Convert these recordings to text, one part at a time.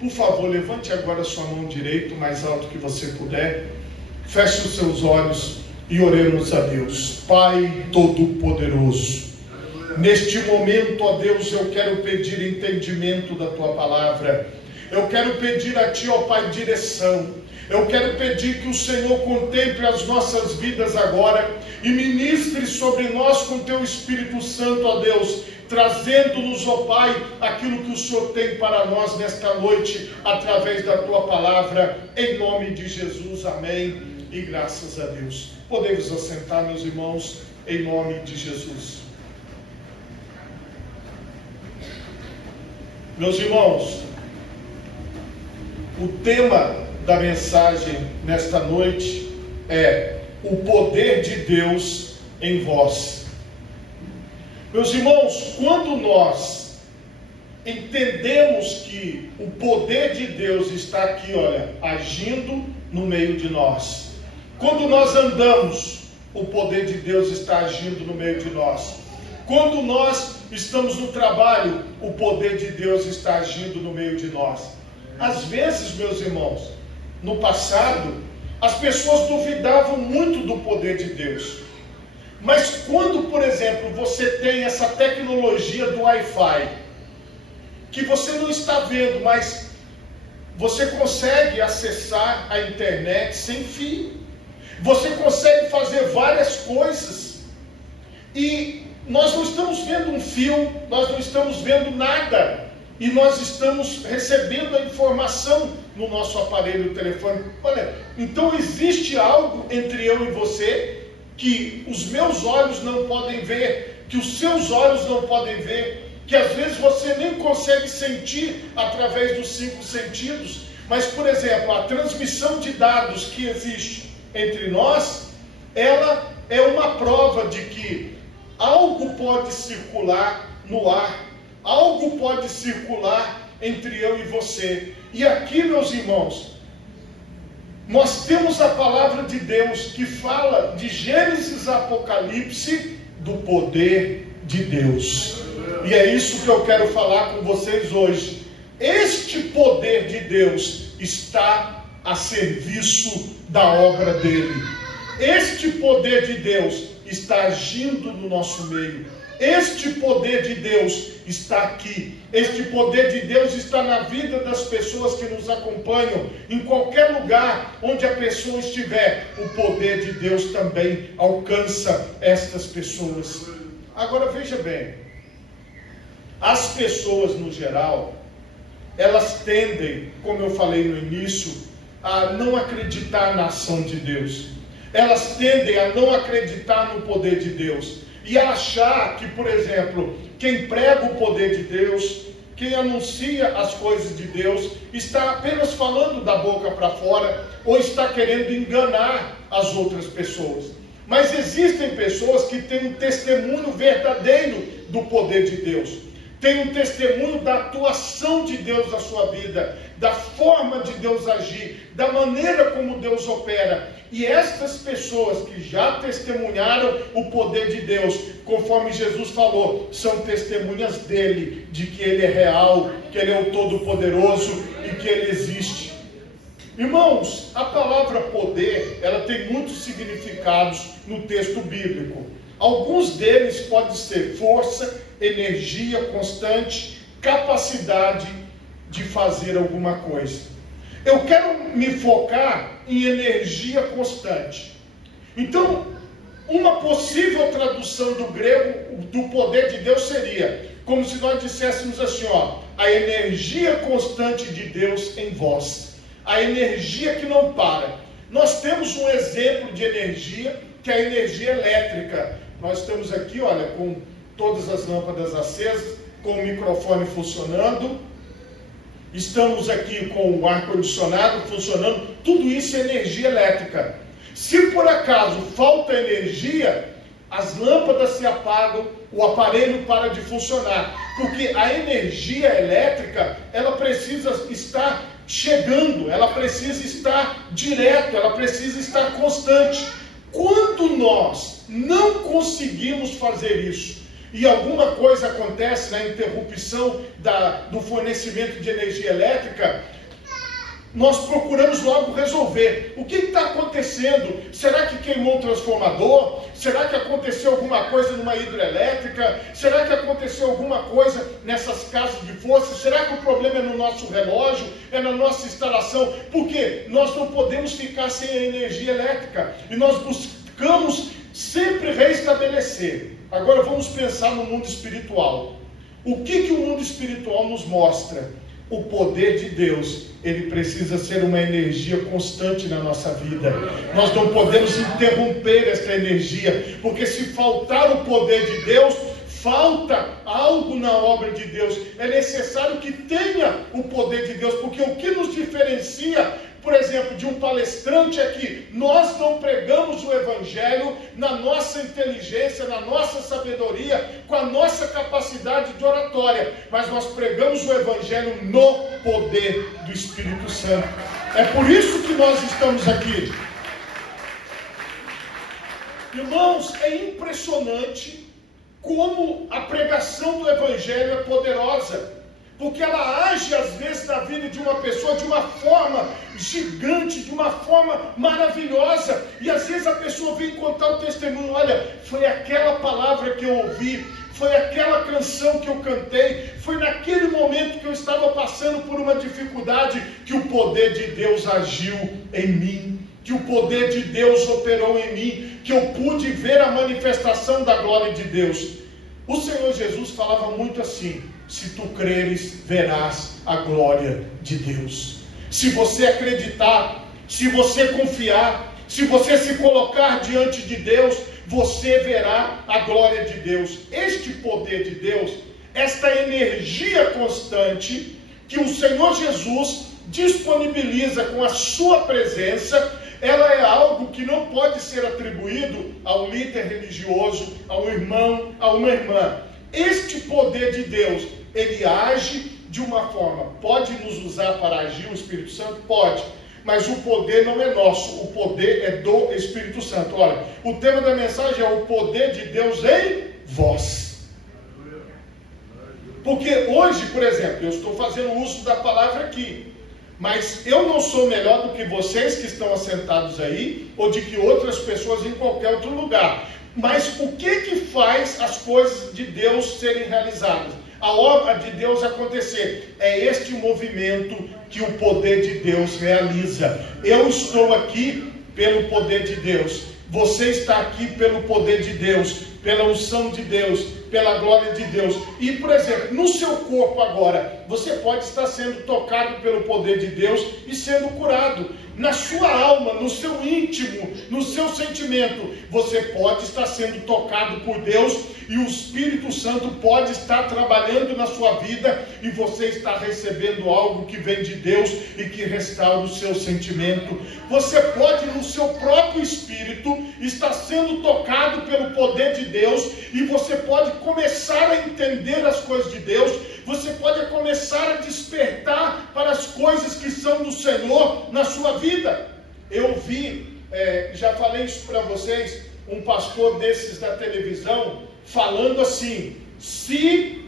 Por favor, levante agora a sua mão direita, o mais alto que você puder. Feche os seus olhos e oremos a Deus. Pai Todo-Poderoso, neste momento, ó Deus, eu quero pedir entendimento da Tua palavra. Eu quero pedir a Ti, ó Pai, direção. Eu quero pedir que o Senhor contemple as nossas vidas agora e ministre sobre nós com Teu Espírito Santo, ó Deus, trazendo-nos, ó Pai, aquilo que o Senhor tem para nós nesta noite, através da Tua palavra, em nome de Jesus, amém, e graças a Deus. Podemos assentar, meus irmãos, em nome de Jesus. Meus irmãos, o tema da mensagem nesta noite é o poder de Deus em vós. Meus irmãos, quando nós entendemos que o poder de Deus está aqui, olha, agindo no meio de nós. Quando nós andamos, o poder de Deus está agindo no meio de nós. Quando nós estamos no trabalho, o poder de Deus está agindo no meio de nós. Às vezes, meus irmãos, no passado, as pessoas duvidavam muito do poder de Deus. Mas quando, por exemplo, você tem essa tecnologia do Wi-Fi, que você não está vendo, mas você consegue acessar a internet sem fio. Você consegue fazer várias coisas. E nós não estamos vendo um fio, nós não estamos vendo nada. E nós estamos recebendo a informação no nosso aparelho telefônico. Olha, então existe algo entre eu e você que os meus olhos não podem ver, que os seus olhos não podem ver, que às vezes você nem consegue sentir através dos 5 sentidos. Mas, por exemplo, a transmissão de dados que existe entre nós, ela é uma prova de que algo pode circular no ar. Algo pode circular entre eu e você. E aqui, meus irmãos, nós temos a palavra de Deus que fala de Gênesis a Apocalipse do poder de Deus. E é isso que eu quero falar com vocês hoje. Este poder de Deus está a serviço da obra dele. Este poder de Deus está agindo no nosso meio. Este poder de Deus está aqui. Este poder de Deus está na vida das pessoas que nos acompanham. Em qualquer lugar onde a pessoa estiver, o poder de Deus também alcança estas pessoas. Agora veja bem, as pessoas no geral, elas tendem, como eu falei no início, a não acreditar na ação de Deus. Elas tendem a não acreditar no poder de Deus. E achar que, por exemplo, quem prega o poder de Deus, quem anuncia as coisas de Deus, está apenas falando da boca para fora, ou está querendo enganar as outras pessoas. Mas existem pessoas que têm um testemunho verdadeiro do poder de Deus. Tem um testemunho da atuação de Deus na sua vida, da forma de Deus agir, da maneira como Deus opera. E estas pessoas que já testemunharam o poder de Deus, conforme Jesus falou, são testemunhas dele, de que ele é real, que ele é o Todo-Poderoso e que ele existe. Irmãos, a palavra poder, ela tem muitos significados no texto bíblico. Alguns deles podem ser força, energia constante, capacidade de fazer alguma coisa. Eu quero me focar em energia constante. Então, uma possível tradução do grego do poder de Deus seria, como se nós disséssemos assim, ó, a energia constante de Deus em vós. A energia que não para. Nós temos um exemplo de energia, que é a energia elétrica. Nós estamos aqui, olha, com todas as lâmpadas acesas, com o microfone funcionando. Estamos aqui com o ar-condicionado funcionando. Tudo isso é energia elétrica. Se por acaso falta energia, as lâmpadas se apagam, o aparelho para de funcionar. Porque a energia elétrica, ela precisa estar chegando, ela precisa estar direto, ela precisa estar constante. Quando nós não conseguimos fazer isso, e alguma coisa acontece na interrupção do fornecimento de energia elétrica, nós procuramos logo resolver. O que está acontecendo? Será que queimou um transformador? Será que aconteceu alguma coisa numa hidrelétrica? Será que aconteceu alguma coisa nessas casas de força? Será que o problema é no nosso relógio? É na nossa instalação? Porque nós não podemos ficar sem a energia elétrica. E nós buscamos sempre reestabelecer. Agora vamos pensar no mundo espiritual. O que o mundo espiritual nos mostra? O poder de Deus, ele precisa ser uma energia constante na nossa vida. Nós não podemos interromper esta energia, porque se faltar o poder de Deus, falta algo na obra de Deus. É necessário que tenha o poder de Deus, porque o que nos diferencia, por exemplo, de um palestrante é que nós não pregamos o Evangelho na nossa inteligência, na nossa sabedoria, com a nossa capacidade de oratória, mas nós pregamos o Evangelho no poder do Espírito Santo. É por isso que nós estamos aqui. Irmãos, é impressionante como a pregação do Evangelho é poderosa. Porque ela age às vezes na vida de uma pessoa de uma forma gigante, de uma forma maravilhosa. E às vezes a pessoa vem contar o testemunho: olha, foi aquela palavra que eu ouvi, foi aquela canção que eu cantei, foi naquele momento que eu estava passando por uma dificuldade que o poder de Deus agiu em mim, que o poder de Deus operou em mim, que eu pude ver a manifestação da glória de Deus. O Senhor Jesus falava muito assim: se tu creres, verás a glória de Deus. Se você acreditar, se você confiar, se você se colocar diante de Deus, você verá a glória de Deus. Este poder de Deus, esta energia constante que o Senhor Jesus disponibiliza com a sua presença, ela é algo que não pode ser atribuído ao líder religioso, ao irmão, a uma irmã. Este poder de Deus, ele age de uma forma, pode nos usar para agir o Espírito Santo? Pode, mas o poder não é nosso, o poder é do Espírito Santo. Olha, o tema da mensagem é o poder de Deus em vós. Porque hoje, por exemplo, eu estou fazendo uso da palavra aqui, mas eu não sou melhor do que vocês que estão assentados aí, ou de que outras pessoas em qualquer outro lugar. Mas o que faz as coisas de Deus serem realizadas? A obra de Deus acontecer. É este movimento que o poder de Deus realiza. Eu estou aqui pelo poder de Deus. Você está aqui pelo poder de Deus, pela unção de Deus, pela glória de Deus. E, por exemplo, no seu corpo agora, você pode estar sendo tocado pelo poder de Deus e sendo curado. Na sua alma, no seu íntimo, no seu sentimento, você pode estar sendo tocado por Deus e o Espírito Santo pode estar trabalhando na sua vida e você está recebendo algo que vem de Deus e que restaura o seu sentimento. Você pode, no seu próprio espírito, estar sendo tocado pelo poder de Deus e você pode começar a entender as coisas de Deus. Você pode começar a despertar para as coisas que são do Senhor na sua vida. Eu vi, já falei isso para vocês, um pastor desses da televisão falando assim: se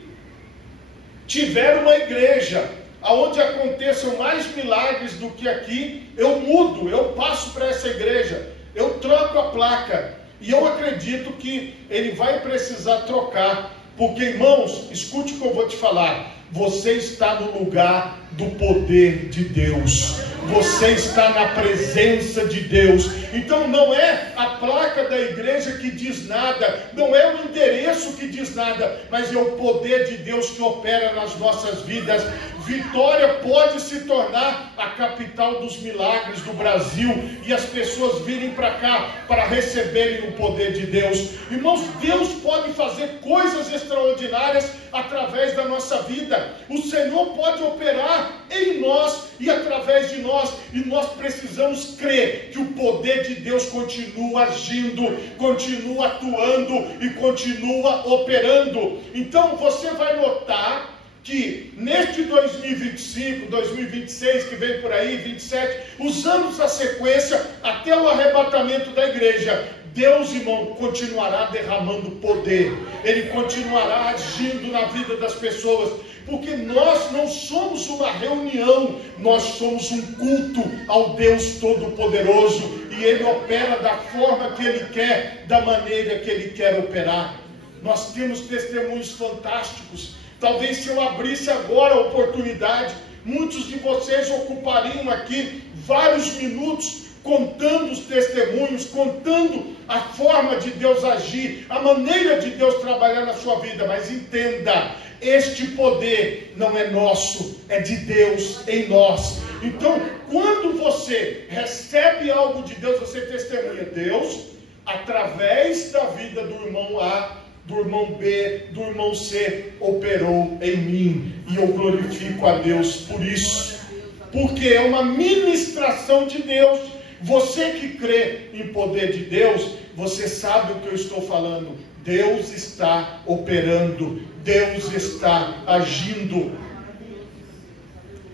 tiver uma igreja onde aconteçam mais milagres do que aqui, eu mudo, eu passo para essa igreja, eu troco a placa. E eu acredito que ele vai precisar trocar. Porque, irmãos, escute o que eu vou te falar. Você está no lugar do poder de Deus. Você está na presença de Deus. Então não é a placa da igreja que diz nada, não é o endereço que diz nada, mas é o poder de Deus que opera nas nossas vidas. Vitória pode se tornar a capital dos milagres do Brasil e as pessoas virem para cá para receberem o poder de Deus. Irmãos, Deus pode fazer coisas extraordinárias através da nossa vida. O Senhor pode operar em nós e através de nós, e nós precisamos crer que o poder de Deus continua agindo, continua atuando e continua operando. Então você vai notar que neste 2025, 2026 que vem por aí, 27, os anos da sequência até o arrebatamento da igreja, Deus, irmão, continuará derramando poder, Ele continuará agindo na vida das pessoas, porque nós não somos uma reunião, nós somos um culto ao Deus Todo-Poderoso, e Ele opera da forma que Ele quer, da maneira que Ele quer operar. Nós temos testemunhos fantásticos. Talvez se eu abrisse agora a oportunidade, muitos de vocês ocupariam aqui vários minutos contando os testemunhos, contando a forma de Deus agir, a maneira de Deus trabalhar na sua vida. Mas entenda, este poder não é nosso, é de Deus em nós. Então, quando você recebe algo de Deus, você testemunha. Deus, através da vida do irmão A, do irmão B, do irmão C, operou em mim, e eu glorifico a Deus por isso, porque é uma ministração de Deus. Você que crê em poder de Deus, você sabe o que eu estou falando. Deus está operando, Deus está agindo.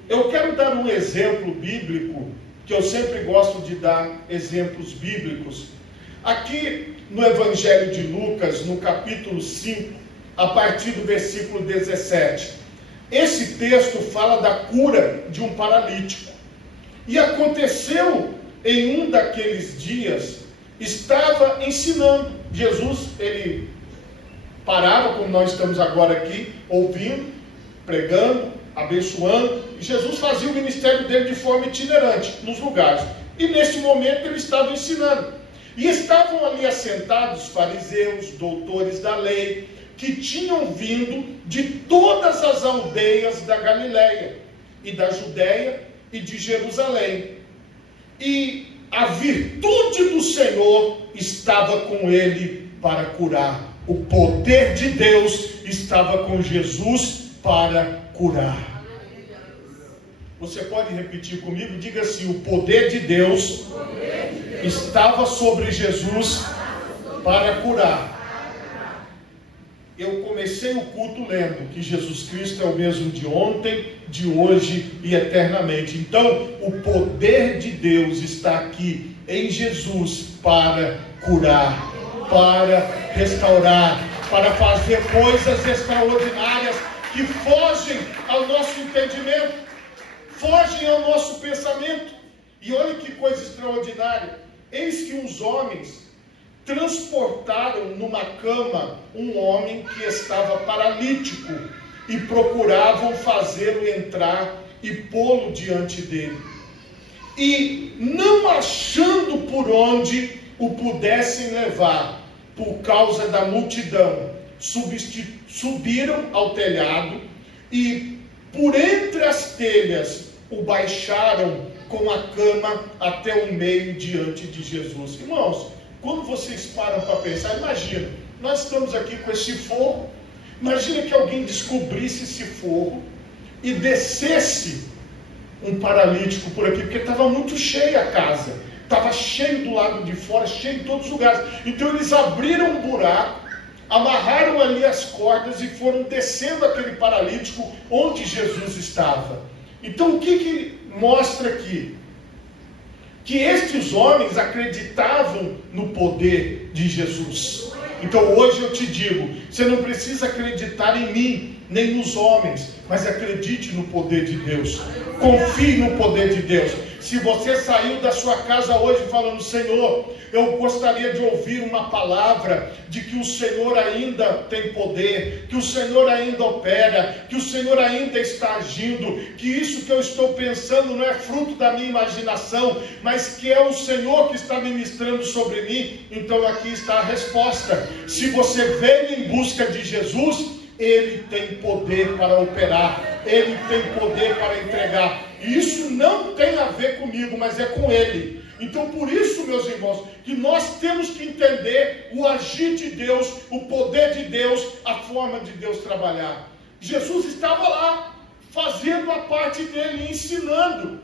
Eu quero dar um exemplo bíblico, que eu sempre gosto de dar exemplos bíblicos. Aqui no Evangelho de Lucas, no capítulo 5, a partir do versículo 17. Esse texto fala da cura de um paralítico. E aconteceu em um daqueles dias, estava ensinando. Jesus, ele parava, como nós estamos agora aqui, ouvindo, pregando, abençoando. E Jesus fazia o ministério dele de forma itinerante, nos lugares. E nesse momento ele estava ensinando. E estavam ali assentados fariseus, doutores da lei, que tinham vindo de todas as aldeias da Galileia, e da Judéia, e de Jerusalém. E a virtude do Senhor estava com ele para curar. O poder de Deus estava com Jesus para curar. Você pode repetir comigo? Diga assim: o poder de Deus estava sobre Jesus para curar. Eu comecei o culto lendo que Jesus Cristo é o mesmo de ontem, de hoje e eternamente. Então, o poder de Deus está aqui em Jesus para curar, para restaurar, para fazer coisas extraordinárias que fogem ao nosso entendimento, fogem ao nosso pensamento. E olha que coisa extraordinária. Eis que uns homens transportaram numa cama um homem que estava paralítico e procuravam fazê-lo entrar e pô-lo diante dele. E não achando por onde o pudessem levar, por causa da multidão, subiram ao telhado e por entre as telhas o baixaram com a cama até o meio diante de Jesus. Irmãos, quando vocês param para pensar, imagina, nós estamos aqui com esse forro, imagina que alguém descobrisse esse forro e descesse um paralítico por aqui, porque estava muito cheia a casa, estava cheio do lado de fora, cheio em todos os lugares. Então eles abriram um buraco, amarraram ali as cordas e foram descendo aquele paralítico onde Jesus estava. Então o que mostra aqui? Que estes homens acreditavam no poder de Jesus. Então hoje eu te digo, você não precisa acreditar em mim, nem nos homens, mas acredite no poder de Deus. Confie no poder de Deus. Se você saiu da sua casa hoje falando: Senhor, eu gostaria de ouvir uma palavra de que o Senhor ainda tem poder, que o Senhor ainda opera, que o Senhor ainda está agindo, que isso que eu estou pensando não é fruto da minha imaginação, mas que é o Senhor que está ministrando sobre mim. Então aqui está a resposta. Se você veio em busca de Jesus, Ele tem poder para operar, Ele tem poder para entregar. E isso não tem a ver comigo, mas é com Ele. Então por isso, meus irmãos, que nós temos que entender o agir de Deus, o poder de Deus, a forma de Deus trabalhar. Jesus estava lá, fazendo a parte dele, ensinando.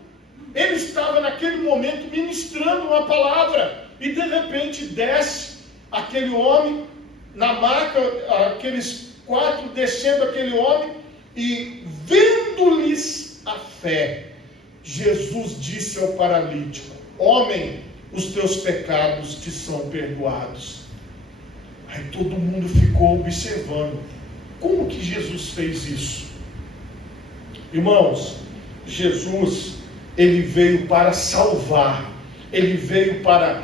Ele estava naquele momento ministrando uma palavra, e de repente desce aquele homem na maca, aqueles 4 descendo aquele homem, e vendo-lhes a fé, Jesus disse ao paralítico: homem, os teus pecados te são perdoados. Aí todo mundo ficou observando. Como que Jesus fez isso? Irmãos, Jesus, ele veio para salvar. Ele veio para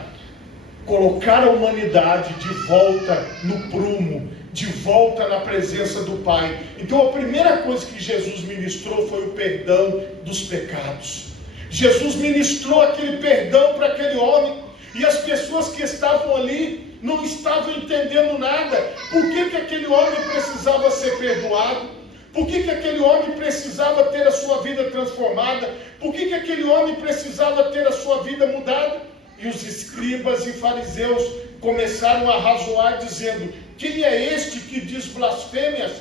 colocar a humanidade de volta no prumo, de volta na presença do Pai. Então a primeira coisa que Jesus ministrou foi o perdão dos pecados. Jesus ministrou aquele perdão para aquele homem, e as pessoas que estavam ali não estavam entendendo nada. Por que aquele homem precisava ser perdoado? Por que aquele homem precisava ter a sua vida transformada? Por que aquele homem precisava ter a sua vida mudada? E os escribas e fariseus começaram a razoar, dizendo: quem é este que diz blasfêmias?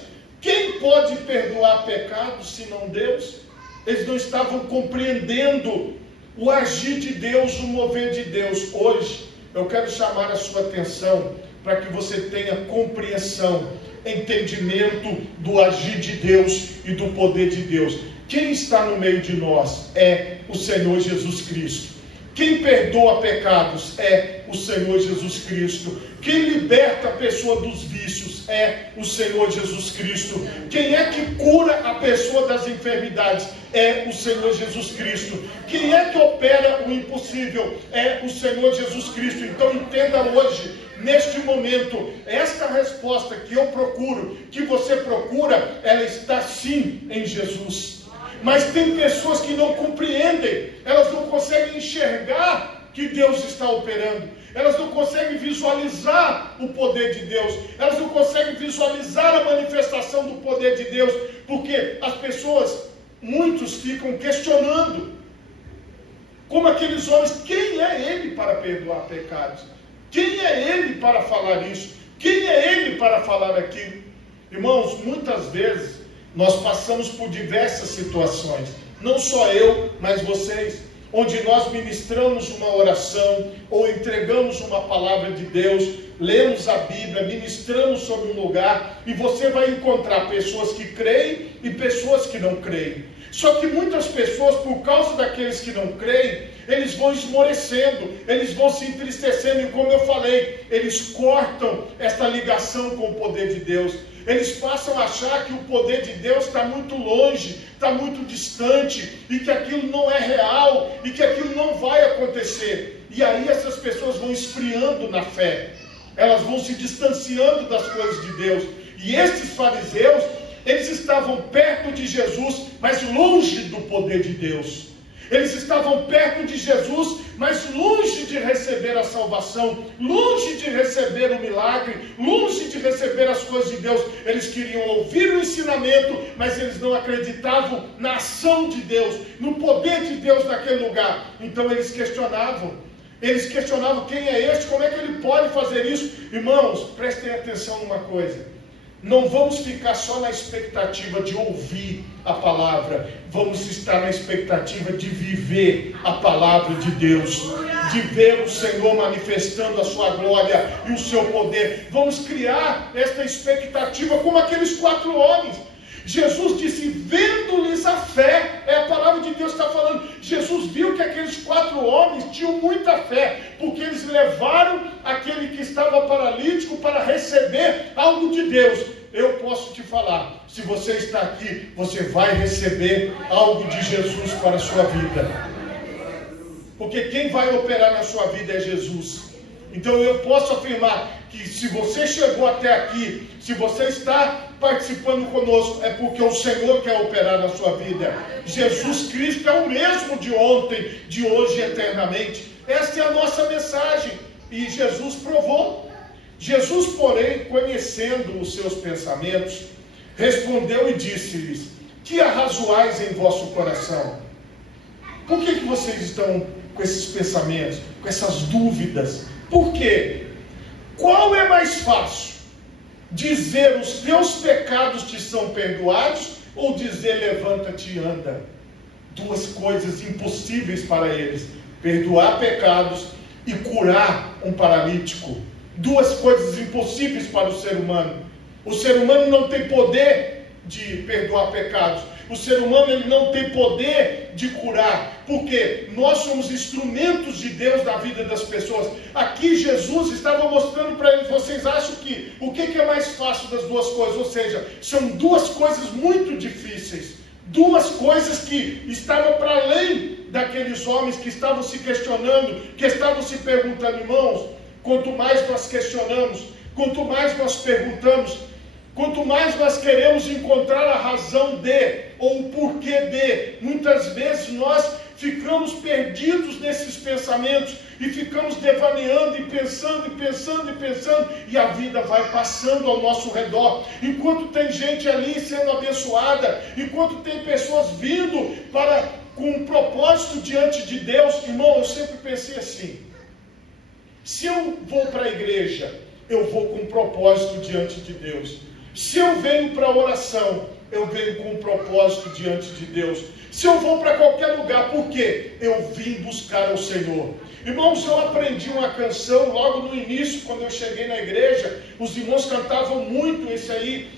Quem pode perdoar pecados senão Deus? Eles não estavam compreendendo o agir de Deus, o mover de Deus. Hoje eu quero chamar a sua atenção para que você tenha compreensão, entendimento do agir de Deus e do poder de Deus. Quem está no meio de nós é o Senhor Jesus Cristo. Quem perdoa pecados é o Senhor Jesus Cristo. Quem liberta a pessoa dos vícios é o Senhor Jesus Cristo. Quem é que cura a pessoa das enfermidades é o Senhor Jesus Cristo. Quem é que opera o impossível é o Senhor Jesus Cristo. Então entenda hoje, neste momento, esta resposta que eu procuro, que você procura, ela está sim em Jesus. Mas tem pessoas que não compreendem, elas não conseguem enxergar que Deus está operando, elas não conseguem visualizar o poder de Deus, elas não conseguem visualizar a manifestação do poder de Deus, porque as pessoas, muitos ficam questionando, como aqueles homens: quem é ele para perdoar pecados? Quem é ele para falar isso? Quem é ele para falar aquilo? Irmãos, muitas vezes nós passamos por diversas situações, não só eu, mas vocês, onde nós ministramos uma oração, ou entregamos uma palavra de Deus, lemos a Bíblia, ministramos sobre um lugar, e você vai encontrar pessoas que creem e pessoas que não creem. Só que muitas pessoas, por causa daqueles que não creem, eles vão esmorecendo, eles vão se entristecendo, e como eu falei, eles cortam esta ligação com o poder de Deus. Eles passam a achar que o poder de Deus está muito longe, está muito distante, e que aquilo não é real, e que aquilo não vai acontecer. E aí essas pessoas vão esfriando na fé, elas vão se distanciando das coisas de Deus. E estes fariseus, eles estavam perto de Jesus, mas longe do poder de Deus. Eles estavam perto de Jesus, mas longe de receber a salvação, longe de receber o milagre, longe de receber as coisas de Deus. Eles queriam ouvir o ensinamento, mas eles não acreditavam na ação de Deus, no poder de Deus naquele lugar. Então eles questionavam quem é este, como é que ele pode fazer isso? Irmãos, prestem atenção numa coisa. Não vamos ficar só na expectativa de ouvir a palavra, vamos estar na expectativa de viver a palavra de Deus, de ver o Senhor manifestando a sua glória e o seu poder. Vamos criar esta expectativa como aqueles 4 homens. Jesus disse: vendo-lhes a fé, é a palavra de Deus que está falando. Jesus viu que aqueles 4 homens tinham muita fé, porque eles levaram aquele que estava paralítico para receber algo de Deus. Eu posso te falar, se você está aqui, você vai receber algo de Jesus para a sua vida, porque quem vai operar na sua vida é Jesus. Então eu posso afirmar que se você chegou até aqui, se você está participando conosco, é porque o Senhor quer operar na sua vida. Jesus Cristo é o mesmo de ontem, de hoje e eternamente. Esta é a nossa mensagem, e Jesus provou. Jesus, porém, conhecendo os seus pensamentos, respondeu e disse-lhes: que arrazoais em vosso coração? Por que vocês estão com esses pensamentos, com essas dúvidas? Por quê? Qual é mais fácil? Dizer: os teus pecados te são perdoados, ou dizer: levanta-te e anda? Duas coisas impossíveis para eles: perdoar pecados e curar um paralítico. Duas coisas impossíveis para o ser humano. O ser humano não tem poder de perdoar pecados. O ser humano ele não tem poder de curar, porque nós somos instrumentos de Deus na vida das pessoas. Aqui Jesus estava mostrando para eles, vocês acham que o que é mais fácil das duas coisas? Ou seja, são duas coisas muito difíceis, duas coisas que estavam para além daqueles homens que estavam se questionando, que estavam se perguntando. Irmãos, quanto mais nós questionamos, quanto mais nós perguntamos, quanto mais nós queremos encontrar a razão de, ou o porquê de, muitas vezes nós ficamos perdidos nesses pensamentos e ficamos devaneando e pensando e pensando e pensando, e a vida vai passando ao nosso redor. Enquanto tem gente ali sendo abençoada, enquanto tem pessoas vindo com um propósito diante de Deus. Irmão, eu sempre pensei assim: se eu vou para a igreja, eu vou com um propósito diante de Deus. Se eu venho para a oração, eu venho com um propósito diante de Deus. Se eu vou para qualquer lugar, por quê? Eu vim buscar ao Senhor. Irmãos, eu aprendi uma canção logo no início, quando eu cheguei na igreja. Os irmãos cantavam muito esse aí,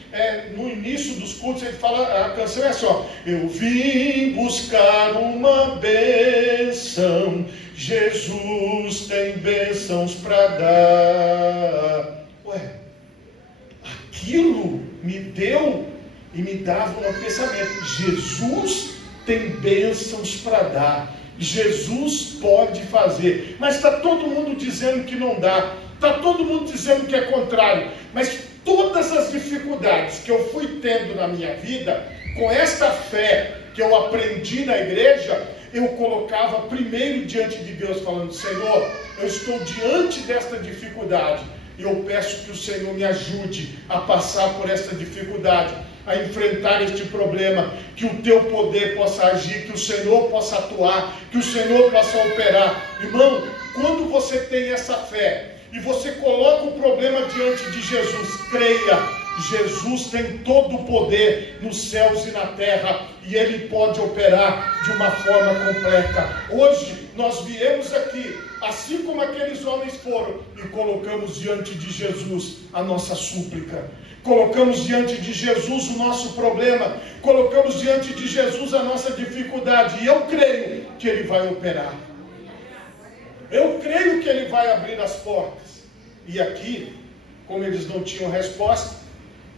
no início dos cultos. Ele fala, a canção é assim, ó: eu vim buscar uma bênção, Jesus tem bênçãos para dar. Ué, aquilo me deu e me dava um pensamento: Jesus tem bênçãos para dar, Jesus pode fazer. Mas está todo mundo dizendo que não dá, está todo mundo dizendo que é contrário. Mas todas as dificuldades que eu fui tendo na minha vida, com esta fé que eu aprendi na igreja, eu colocava primeiro diante de Deus, falando: Senhor, eu estou diante desta dificuldade, e eu peço que o Senhor me ajude a passar por esta dificuldade, a enfrentar este problema, que o teu poder possa agir, que o Senhor possa atuar, que o Senhor possa operar. Irmão, quando você tem essa fé e você coloca o problema diante de Jesus, creia, Jesus tem todo o poder nos céus e na terra, e Ele pode operar de uma forma completa. Hoje nós viemos aqui, assim como aqueles homens foram, e colocamos diante de Jesus a nossa súplica, colocamos diante de Jesus o nosso problema, colocamos diante de Jesus a nossa dificuldade, e eu creio que Ele vai operar. Eu creio que Ele vai abrir as portas. E aqui, como eles não tinham resposta,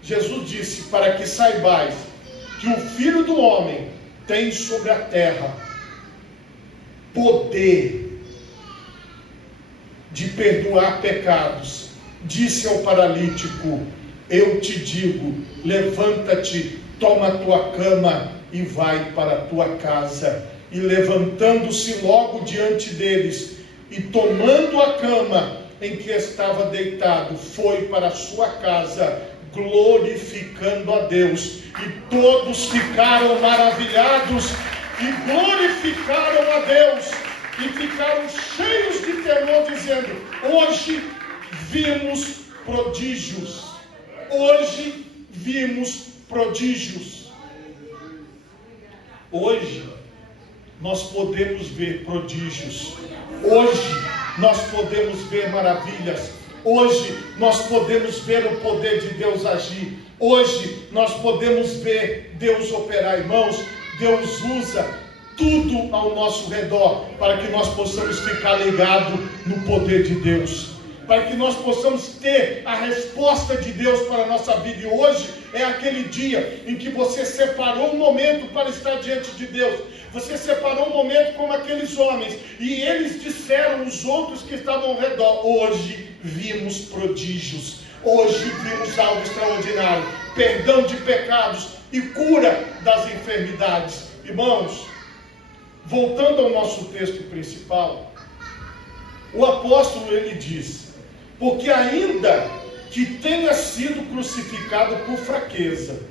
Jesus disse: para que saibais que o Filho do Homem tem sobre a terra poder de perdoar pecados. Disse ao paralítico: eu te digo, levanta-te, toma a tua cama e vai para a tua casa. E levantando-se logo diante deles, e tomando a cama em que estava deitado, foi para a sua casa, glorificando a Deus. E todos ficaram maravilhados e glorificaram a Deus, e ficaram cheios de temor, dizendo: hoje vimos prodígios. Hoje vimos prodígios. Hoje nós podemos ver prodígios. Hoje nós podemos ver maravilhas. Hoje nós podemos ver o poder de Deus agir. Hoje nós podemos ver Deus operar. Irmãos, Deus usa tudo ao nosso redor para que nós possamos ficar ligados no poder de Deus, para que nós possamos ter a resposta de Deus para a nossa vida. E hoje é aquele dia em que você separou um momento para estar diante de Deus. Você separou um momento como aqueles homens, e eles disseram, os outros que estavam ao redor: hoje vimos prodígios, hoje vimos algo extraordinário, perdão de pecados e cura das enfermidades. Irmãos, voltando ao nosso texto principal, o apóstolo ele diz: porque ainda que tenha sido crucificado por fraqueza,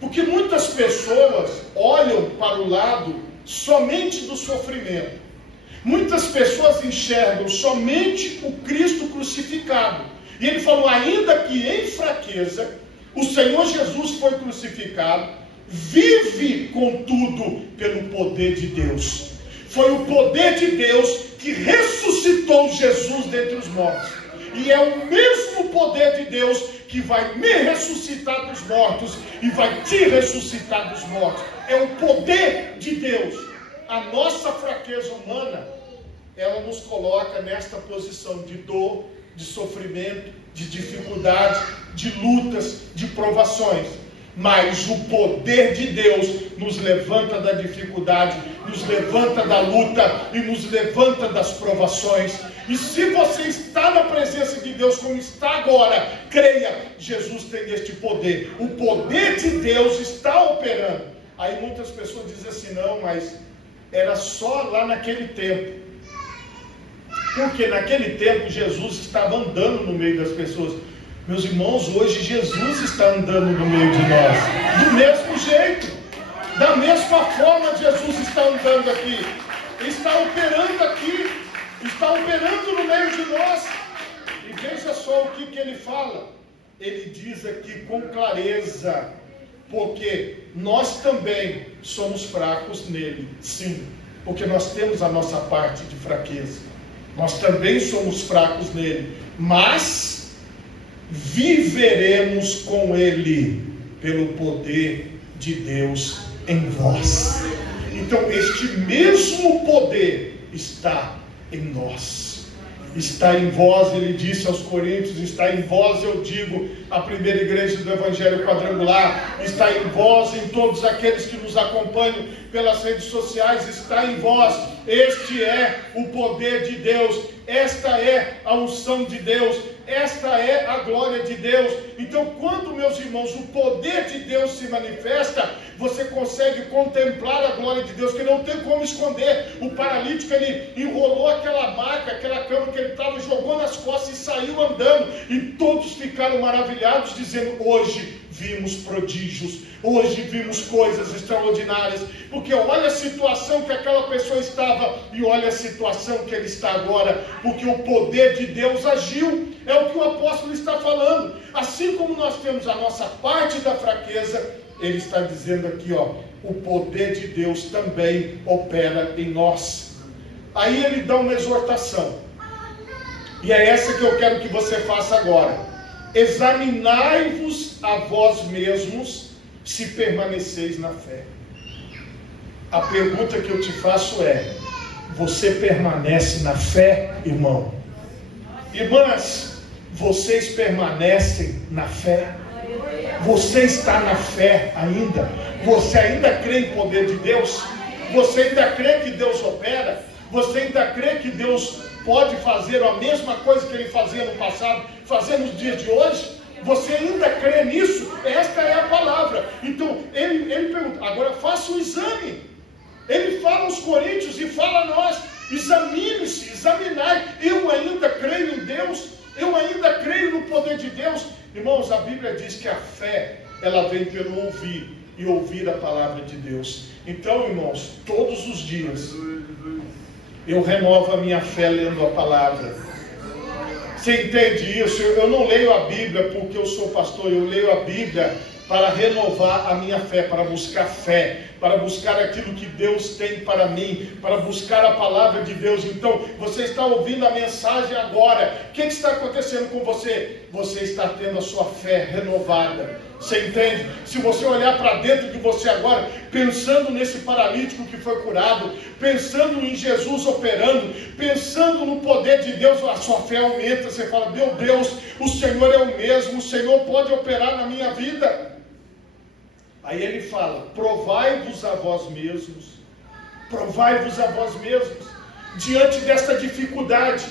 porque muitas pessoas olham para o lado somente do sofrimento, muitas pessoas enxergam somente o Cristo crucificado, e ele falou: ainda que em fraqueza, o Senhor Jesus foi crucificado, vive contudo pelo poder de Deus. Foi o poder de Deus que ressuscitou Jesus dentre os mortos, e é o mesmo poder de Deus que vai me ressuscitar dos mortos e vai te ressuscitar dos mortos. É o poder de Deus. A nossa fraqueza humana, ela nos coloca nesta posição de dor, de sofrimento, de dificuldade, de lutas, de provações. Mas o poder de Deus nos levanta da dificuldade, nos levanta da luta e nos levanta das provações. E se você está na presença de Deus como está agora, creia, Jesus tem este poder. O poder de Deus está operando. Aí muitas pessoas dizem assim, não, mas era só lá naquele tempo. Porque naquele tempo Jesus estava andando no meio das pessoas. Meus irmãos, hoje Jesus está andando no meio de nós. Do mesmo jeito. Da mesma forma Jesus está andando aqui. Está operando aqui. Está operando no meio de nós. E veja só o que ele fala. Ele diz aqui com clareza. Porque nós também somos fracos nele. Sim. Porque nós temos a nossa parte de fraqueza. Nós também somos fracos nele. Mas viveremos com ele pelo poder de Deus em vós. Então este mesmo poder está em nós. Está em vós, ele disse aos Coríntios, está em vós, eu digo, a primeira igreja do Evangelho Quadrangular, está em vós, em todos aqueles que nos acompanham pelas redes sociais, está em vós. Este é o poder de Deus, esta é a unção de Deus, esta é a glória de Deus. Então, quando, meus irmãos, o poder de Deus se manifesta, você consegue contemplar a glória de Deus, que não tem como esconder. O paralítico, ele enrolou aquela maca, aquela cama que ele estava, jogou nas costas e saiu andando, e todos ficaram maravilhados, dizendo, hoje vimos prodígios, hoje vimos coisas extraordinárias, porque olha a situação que aquela pessoa estava, e olha a situação que ele está agora, porque o poder de Deus agiu. É o que o apóstolo está falando. Assim como nós temos a nossa parte da fraqueza, ele está dizendo aqui, ó, o poder de Deus também opera em nós. Aí ele dá uma exortação, e é essa que eu quero que você faça agora. Examinai-vos a vós mesmos, se permaneceis na fé. A pergunta que eu te faço é, você permanece na fé, irmão? Irmãs, vocês permanecem na fé? Você está na fé ainda? Você ainda crê em poder de Deus? Você ainda crê que Deus opera? Você ainda crê que Deus pode fazer a mesma coisa que ele fazia no passado, fazer nos dias de hoje? Você ainda crê nisso? Esta é a palavra. Então, ele pergunta, agora faça um exame. Ele fala aos Coríntios e fala a nós, examine-se, examinai. Eu ainda creio em Deus? Eu ainda creio no poder de Deus? Irmãos, a Bíblia diz que a fé, ela vem pelo ouvir, e ouvir a palavra de Deus. Então, irmãos, todos os dias, eu renovo a minha fé lendo a palavra. Você entende isso? Eu não leio a Bíblia porque eu sou pastor, eu leio a Bíblia para renovar a minha fé, para buscar fé, para buscar aquilo que Deus tem para mim, para buscar a palavra de Deus. Então, você está ouvindo a mensagem agora. O que está acontecendo com você? Você está tendo a sua fé renovada. Você entende? Se você olhar para dentro de você agora, pensando nesse paralítico que foi curado, pensando em Jesus operando, pensando no poder de Deus, a sua fé aumenta. Você fala, meu Deus, o Senhor é o mesmo, o Senhor pode operar na minha vida. Aí ele fala, provai-vos a vós mesmos, provai-vos a vós mesmos, diante desta dificuldade,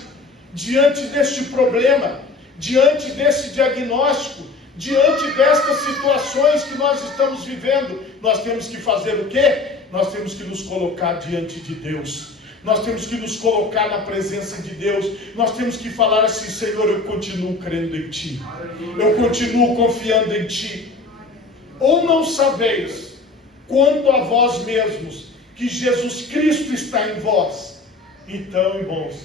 diante deste problema, diante desse diagnóstico, diante destas situações que nós estamos vivendo, nós temos que fazer o quê? Nós temos que nos colocar diante de Deus. Nós temos que nos colocar na presença de Deus. Nós temos que falar assim, Senhor, eu continuo crendo em Ti. Eu continuo confiando em Ti. Ou não sabeis, quanto a vós mesmos, que Jesus Cristo está em vós? Então, irmãos,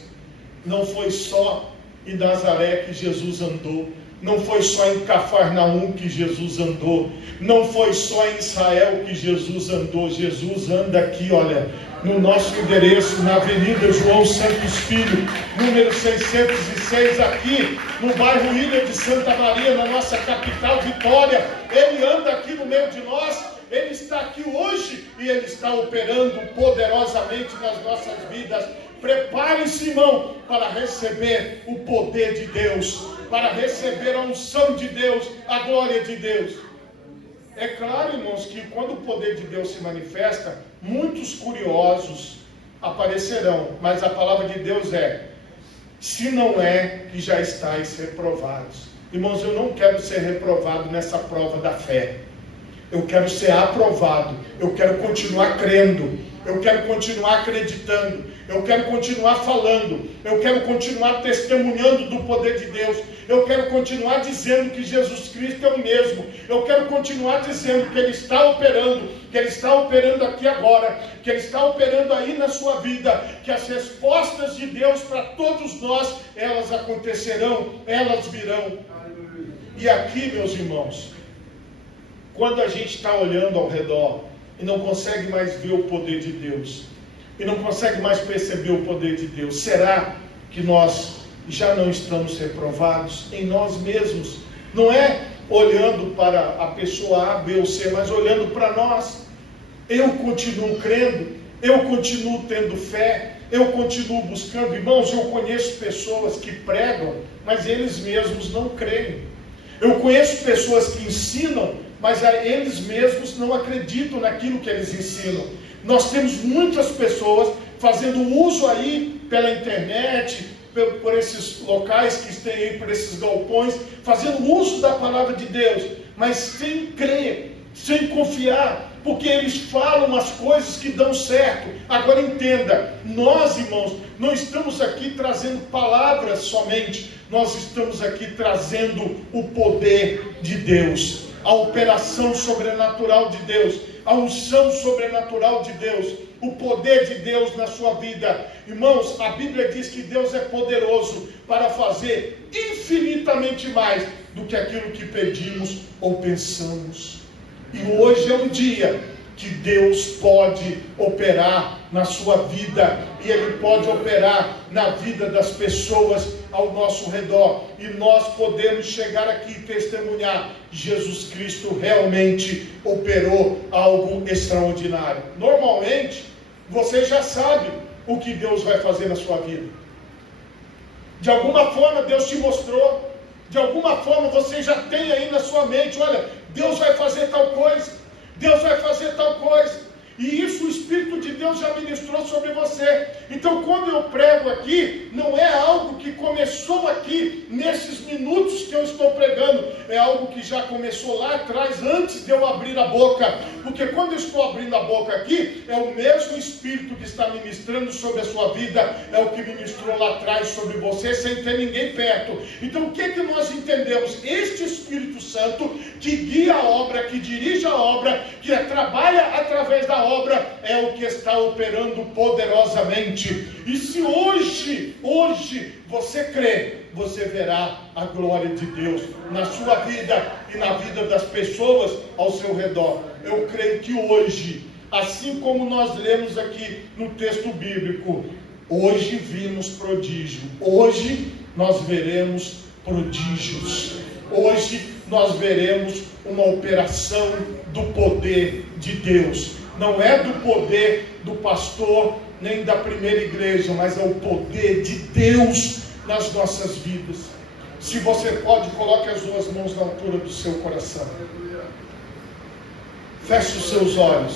não foi só em Nazaré que Jesus andou. Não foi só em Cafarnaum que Jesus andou. Não foi só em Israel que Jesus andou. Jesus anda aqui, olha, no nosso endereço, na Avenida João Santos Filho, número 606, aqui no bairro Ilha de Santa Maria, na nossa capital, Vitória. Ele anda aqui no meio de nós, Ele está aqui hoje e Ele está operando poderosamente nas nossas vidas. Prepare-se, irmão, para receber o poder de Deus, para receber a unção de Deus, a glória de Deus. É claro, irmãos, que quando o poder de Deus se manifesta, muitos curiosos aparecerão, mas a palavra de Deus é: se não é, que já estáis reprovados. Irmãos, eu não quero ser reprovado nessa prova da fé. Eu quero ser aprovado, eu quero continuar crendo, eu quero continuar acreditando, eu quero continuar falando, eu quero continuar testemunhando do poder de Deus, eu quero continuar dizendo que Jesus Cristo é o mesmo, eu quero continuar dizendo que Ele está operando, que Ele está operando aqui agora, que Ele está operando aí na sua vida, que as respostas de Deus para todos nós, elas acontecerão, elas virão. E aqui, meus irmãos, quando a gente está olhando ao redor e não consegue mais ver o poder de Deus, e não consegue mais perceber o poder de Deus, será que nós já não estamos reprovados em nós mesmos? Não é olhando para a pessoa A, B ou C, mas olhando para nós. Eu continuo crendo, eu continuo tendo fé, eu continuo buscando. Irmãos, eu conheço pessoas que pregam, mas eles mesmos não creem. Eu conheço pessoas que ensinam, mas eles mesmos não acreditam naquilo que eles ensinam. Nós temos muitas pessoas fazendo uso aí pela internet, por esses locais que têm aí, por esses galpões, fazendo uso da palavra de Deus, mas sem crer, sem confiar, porque eles falam as coisas que dão certo. Agora entenda, nós, irmãos, não estamos aqui trazendo palavras somente, nós estamos aqui trazendo o poder de Deus, a operação sobrenatural de Deus, a unção sobrenatural de Deus, o poder de Deus na sua vida. Irmãos, a Bíblia diz que Deus é poderoso para fazer infinitamente mais do que aquilo que pedimos ou pensamos. E hoje é um dia que Deus pode operar na sua vida, e Ele pode operar na vida das pessoas ao nosso redor, e nós podemos chegar aqui e testemunhar: Jesus Cristo realmente operou algo extraordinário. Normalmente, você já sabe o que Deus vai fazer na sua vida. De alguma forma Deus te mostrou, de alguma forma você já tem aí na sua mente: olha, Deus vai fazer tal coisa, Deus vai fazer tal coisa. E isso o Espírito de Deus já ministrou sobre você. Então, quando eu prego aqui, não é algo que começou aqui, nesses minutos que eu estou pregando. É algo que já começou lá atrás, antes de eu abrir a boca. Porque quando eu estou abrindo a boca aqui, é o mesmo Espírito que está ministrando sobre a sua vida, é o que ministrou lá atrás sobre você, sem ter ninguém perto. Então, o que nós entendemos? Este Espírito Santo, que guia a obra, que dirige a obra, que trabalha através da obra, é o que está operando poderosamente. E se hoje você crê, você verá a glória de Deus na sua vida e na vida das pessoas ao seu redor. Eu creio que hoje, assim como nós lemos aqui no texto bíblico, hoje vimos prodígio, hoje nós veremos prodígios, hoje nós veremos uma operação do poder de Deus. Não é do poder do pastor, nem da primeira igreja, mas é o poder de Deus nas nossas vidas. Se você pode, coloque as duas mãos na altura do seu coração. Feche os seus olhos.